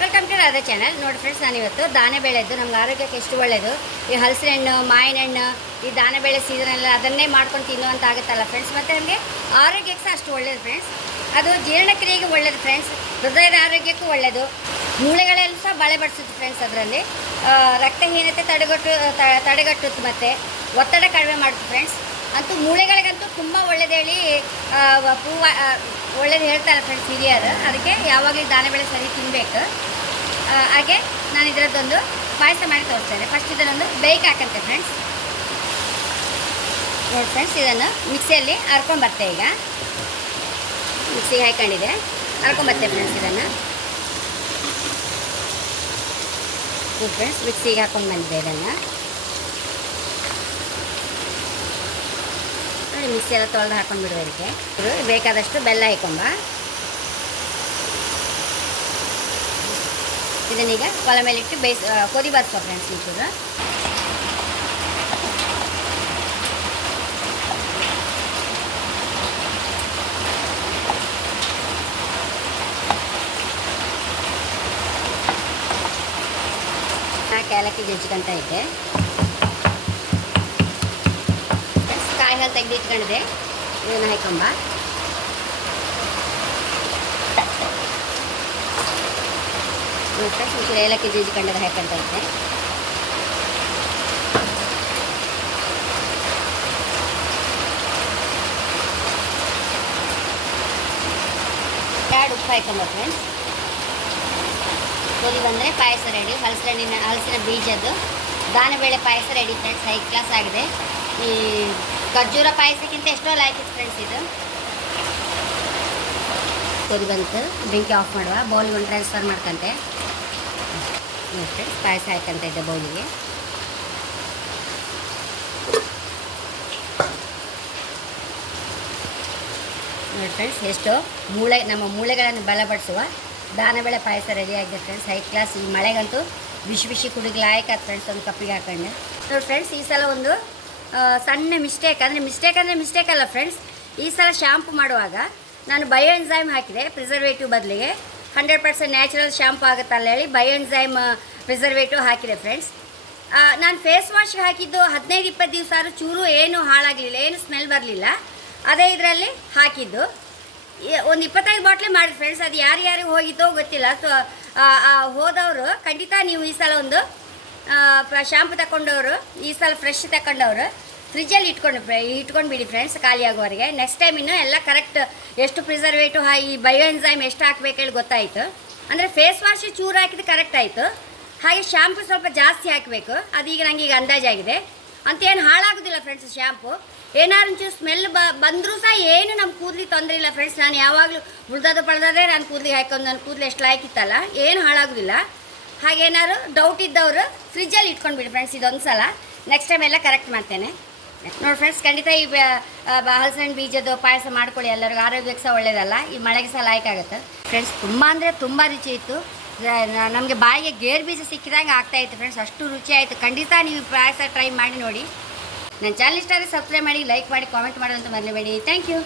Welcome to Radha channel ನೋಡಿ friends ನಾನು ಇವತ್ತು ದಾನೆ ಬೆಳೆದು ನಮ್ಗೆ ಆರೋಗ್ಯಕ್ಕೆ ಎಷ್ಟು ಒಳ್ಳೆಯದು ಈ ಹಲಸಿನ ಹಣ್ಣು ಮಾವಿನ ಹಣ್ಣು ಈ ದಾನೆ ಬೆಳೆ ಎಲ್ಲ ಅದನ್ನೇ ಮಾಡ್ಕೊಂಡು ತಿನ್ನುವಂತ ಆಗುತ್ತಲ್ಲ ಫ್ರೆಂಡ್ಸ್ ಮತ್ತು ನಮಗೆ ಆರೋಗ್ಯಕ್ಕೆ ಸಹ ಅಷ್ಟು ಒಳ್ಳೆಯದು ಫ್ರೆಂಡ್ಸ್ ಅದು ಜೀರ್ಣಕ್ರಿಯೆಗೆ ಒಳ್ಳೆಯದು ಫ್ರೆಂಡ್ಸ್ ಹೃದಯದ ಆರೋಗ್ಯಕ್ಕೂ ಒಳ್ಳೆಯದು ಮೂಳೆಗಳೆಲ್ಲ ಸಹ ಬಳೆ ಬಡಿಸುತ್ತೆ ಫ್ರೆಂಡ್ಸ್ ಅದರಲ್ಲಿ. ರಕ್ತಹೀನತೆ ತಡೆಗಟ್ಟು ತಡೆಗಟ್ಟುತ್ತೆ ಮತ್ತು ಒತ್ತಡ ಕಡಿಮೆ ಮಾಡುತ್ತೆ ಫ್ರೆಂಡ್ಸ್ ಅಂತೂ ಮೂಳೆಗಳಿಗಂತೂ ತುಂಬ ಒಳ್ಳೇದು ಹೇಳಿ ಒಳ್ಳೇದು ಹೇಳ್ತಾರೆ ಫ್ರೆಂಡ್ಸ್ ಹಿರಿಯರು. ಅದಕ್ಕೆ ಯಾವಾಗಲೂ ದಾನೆ ಬೆಳೆ ಸರಿ ತಿನ್ನಬೇಕು ಹಾಗೆ ನಾನು ಇದರದ್ದೊಂದು ಪಾಯಸ ಮಾಡಿ ತೋರಿಸ್ತೇನೆ. ಫಸ್ಟ್ ಇದನ್ನೊಂದು ಬೇಕ್ ಹಾಕಂತೆ ಫ್ರೆಂಡ್ಸ್ ನೋಡಿ ಫ್ರೆಂಡ್ಸ್ ಇದನ್ನು ಮಿಕ್ಸಿಯಲ್ಲಿ ಹರ್ಕೊಂಬರ್ತೆ ಈಗ. ಮಿಕ್ಸಿಗೆ ಹಾಕೊಂಡಿದೆ. ಹರ್ಕೊಂಬರ್ತೆ ಫ್ರೆಂಡ್ಸ್ ಇದನ್ನು. ಫ್ರೆಂಡ್ಸ್ ಮಿಕ್ಸಿಗೆ ಹಾಕೊಂಡು ಬಂದಿದೆ ಇದನ್ನು. ನೋಡಿ ಮಿಕ್ಸಿ ಎಲ್ಲ ತೊಳೆದು ಹಾಕೊಂಡು ಬಿಡುವ ಇದಕ್ಕೆ ಇದು ಬೇಕಾದಷ್ಟು ಬೆಲ್ಲ ಹಾಕೊಂಬ ಇದನ್ನೀಗ ಒಲೆ ಮೇಲೆ ಇಟ್ಟು ಬೇಯಿಸ್ ಕೊದಿ ಬರ್ಸ್ಕೊ ಫ್ರೆಂಡ್ಸ್ ಇಂಚೂರು ಏಲಕ್ಕಿ ಜಜ್ಕೊಂತ ಇದ್ದೆ ತೆಗೆದು ಇಟ್ಕೊಂಡಿದೆ ಇದನ್ನು ಹಾಕೊಂಬ. ಮತ್ತು ಒಂಚೂರು ಏಲಕ್ಕಿ ಜಜ್ಕೊಂಡದ ಹಾಕೊಂತ ಇದ್ದೆ ಎರಡು ಉಪ್ಪು ಹಾಕೊಂಬ ಫ್ರೆಂಡ್ಸ್ ಕೊದಿ ಬಂದರೆ ಪಾಯಸ ರೆಡಿ ಹಲಸಿನ ಹಲಸಿನ ಬೀಜದ್ದು. ದಾನಬೇಳೆ ಪಾಯಸ ರೆಡಿ ಫ್ರೆಂಡ್ಸ್ ಹೈ ಕ್ಲಾಸ್ ಆಗಿದೆ. ಈ ಖರ್ಜೂರ ಪಾಯಸಕ್ಕಿಂತ ಎಷ್ಟೋ ಲಾಯ್ಕಿತ್ತು ಫ್ರೆಂಡ್ಸ್ ಇದು. ಕೊದಿ ಬಂತು. ಬೆಂಕಿ ಆಫ್ ಮಾಡುವ. ಬೌಲಿಗೆ ಒಂದು ಟ್ರಾನ್ಸ್ಫರ್ ಮಾಡ್ಕಂತೆ. ಫ್ರೆಂಡ್ಸ್ ಪಾಯಸ ಹಾಕಂತ ಇದ್ದೆ ಬೌಲಿಗೆ ನೋಡಿ ಫ್ರೆಂಡ್ಸ್ ಎಷ್ಟು ಮೂಳೆ, ನಮ್ಮ ಮೂಳೆಗಳನ್ನು ಬಲಪಡಿಸುವ ದಾನಬೇಳೆ ಪಾಯಸ ರೆಡಿ ಆಗಿದೆ ಫ್ರೆಂಡ್ಸ್ ಹೈ ಕ್ಲಾಸ್ ಈ ಮಳೆಗಂತೂ ಬಿಸಿ ಬಿಸಿ ಕುಡಿಗೆ ಲಾಯಕ್ ಫ್ರೆಂಡ್ಸ್ ಒಂದು ಕಪ್ಪಿಗೆ ಹಾಕೊಂಡೆ. ನೋಡಿ ಫ್ರೆಂಡ್ಸ್ ಈ ಸಲ ಒಂದು ಸಣ್ಣ ಮಿಸ್ಟೇಕ್ ಅಂದರೆ ಮಿಸ್ಟೇಕ್ ಅಂದರೆ ಮಿಸ್ಟೇಕ್ ಅಲ್ಲ ಫ್ರೆಂಡ್ಸ್ ಈ ಸಲ ಶ್ಯಾಂಪು ಮಾಡುವಾಗ ನಾನು ಬಯೋ ಎನ್ಝೈಮ್ ಹಾಕಿದೆ ಪ್ರಿಸರ್ವೇಟಿವ್ ಬದಲಿಗೆ. ಹಂಡ್ರೆಡ್ ಪರ್ಸೆಂಟ್ ನ್ಯಾಚುರಲ್ ಶ್ಯಾಂಪು ಆಗುತ್ತಲ್ಲ ಹೇಳಿ ಬಯೋ ಎನ್ಝೈಮ್ ಪ್ರಿಸರ್ವೇಟಿವ್ ಹಾಕಿದೆ ಫ್ರೆಂಡ್ಸ್ ನಾನು ಫೇಸ್ ವಾಶ್ ಹಾಕಿದ್ದು ಹದಿನೈದು, ಇಪ್ಪತ್ತು ದಿವಸ ಆದರೂ ಚೂರು ಏನು ಹಾಳಾಗಲಿಲ್ಲ, ಏನು ಸ್ಮೆಲ್ ಬರಲಿಲ್ಲ. ಅದೇ ಇದರಲ್ಲಿ ಹಾಕಿದ್ದು. ಒಂದು ಇಪ್ಪತ್ತೈದು ಬಾಟ್ಲಿ ಮಾಡಿದೆ ಫ್ರೆಂಡ್ಸ್ ಅದು ಯಾರು ಯಾರಿಗೆ ಹೋಗಿದ್ದೋ ಗೊತ್ತಿಲ್ಲ. ಸೊ ಹೋದವರು ಖಂಡಿತ ನೀವು ಈ ಸಲ ಒಂದು ಶಾಂಪು ತಗೊಂಡವರು ಈ ಸಲ ಫ್ರೆಶ್ ತಗೊಂಡವರು ಫ್ರಿಜ್ಜಲ್ಲಿ ಇಟ್ಕೊಂಡು ಇಟ್ಕೊಂಡು ಬಿಡಿ ಫ್ರೆಂಡ್ಸ್ ಖಾಲಿ ಆಗುವವರೆಗೆ ನೆಕ್ಸ್ಟ್ ಟೈಮ್ ಇನ್ನು ಎಲ್ಲ ಕರೆಕ್ಟ್ ಎಷ್ಟು ಪ್ರಿಸರ್ವೇಟಿವ್ ಹಾ, ಈ ಬಯೋ ಎನ್ಸೈಮ್ ಎಷ್ಟು ಹಾಕ್ಬೇಕು ಹೇಳಿ ಗೊತ್ತಾಯಿತು. ಅಂದರೆ ಫೇಸ್ ವಾಶ್ ಚೂರು ಹಾಕಿದ್ದು ಕರೆಕ್ಟ್ ಆಯಿತು. ಹಾಗೆ ಶ್ಯಾಂಪು ಸ್ವಲ್ಪ ಜಾಸ್ತಿ ಹಾಕಬೇಕು. ಅದೀಗ ನನಗೆ ಈಗ ಅಂದಾಜಾಗಿದೆ ಅಂತ ಏನು ಹಾಳಾಗೋದಿಲ್ಲ ಫ್ರೆಂಡ್ಸ್ ಶ್ಯಾಂಪು ಏನಾದ್ರು ಒಂಚೂರು ಸ್ಮೆಲ್ ಬ, ಬಂದರೂ ಸಹ ಏನು ನಮ್ಮ ಕೂದಲಿಗೆ ತೊಂದರೆ ಇಲ್ಲ ಫ್ರೆಂಡ್ಸ್ ನಾನು ಯಾವಾಗಲೂ ಉಳ್ದೋದು ಪಳ್ದದೇ ನಾನು ಕೂದಲಿಗೆ ಹಾಕೊಂಡು ನನ್ನ ಕೂದಲು ಎಷ್ಟು ಲಾಯ್ಕಿತ್ತಲ್ಲ ಏನು ಹಾಳಾಗೋದಿಲ್ಲ. ಹಾಗೇನಾದ್ರು ಡೌಟ್ ಇದ್ದವರು ಫ್ರಿಜ್ಜಲ್ಲಿ ಇಟ್ಕೊಂಡ್ಬಿಡಿ ಫ್ರೆಂಡ್ಸ್ ಇದೊಂದು ಸಲ. ನೆಕ್ಸ್ಟ್ ಟೈಮ್ ಎಲ್ಲ ಕರೆಕ್ಟ್ ಮಾಡ್ತೇನೆ. ನೋಡಿ ಫ್ರೆಂಡ್ಸ್ ಖಂಡಿತ ಈ ಬ- ಬೀಜದ ಪಾಯಸ ಮಾಡ್ಕೊಳ್ಳಿ, ಎಲ್ಲರಿಗೂ ಆರೋಗ್ಯಕ್ಕೆ ಸಹ ಒಳ್ಳೇದಲ್ಲ. ಈ ಮಳೆಗೆ ಸಹ ಲಾಯ್ಕ್ ಆಗುತ್ತೆ. ಫ್ರೆಂಡ್ಸ್ ತುಂಬ ಅಂದರೆ ತುಂಬ ರುಚಿ ಇತ್ತು. ನಮಗೆ ಬಾಯಿಗೆ ಗೇರ್ ಬೀಜ ಸಿಕ್ಕಿದಂಗೆ ಆಗ್ತಾ ಇತ್ತು ಫ್ರೆಂಡ್ಸ್ ಅಷ್ಟು ರುಚಿ ಆಯಿತು. ಖಂಡಿತ ನೀವು ಪಾಯಸ ಟ್ರೈ ಮಾಡಿ ನೋಡಿ. ನನ್ನ ಚಾನಲ್ ಇಷ್ಟ ಆದರೆ ಸಬ್ಸ್ಕ್ರೈಬ್ ಮಾಡಿ ಲೈಕ್ ಮಾಡಿ ಕಾಮೆಂಟ್ ಮಾಡೋದಂತ ಮರಲೇಬೇಡಿ. Thank you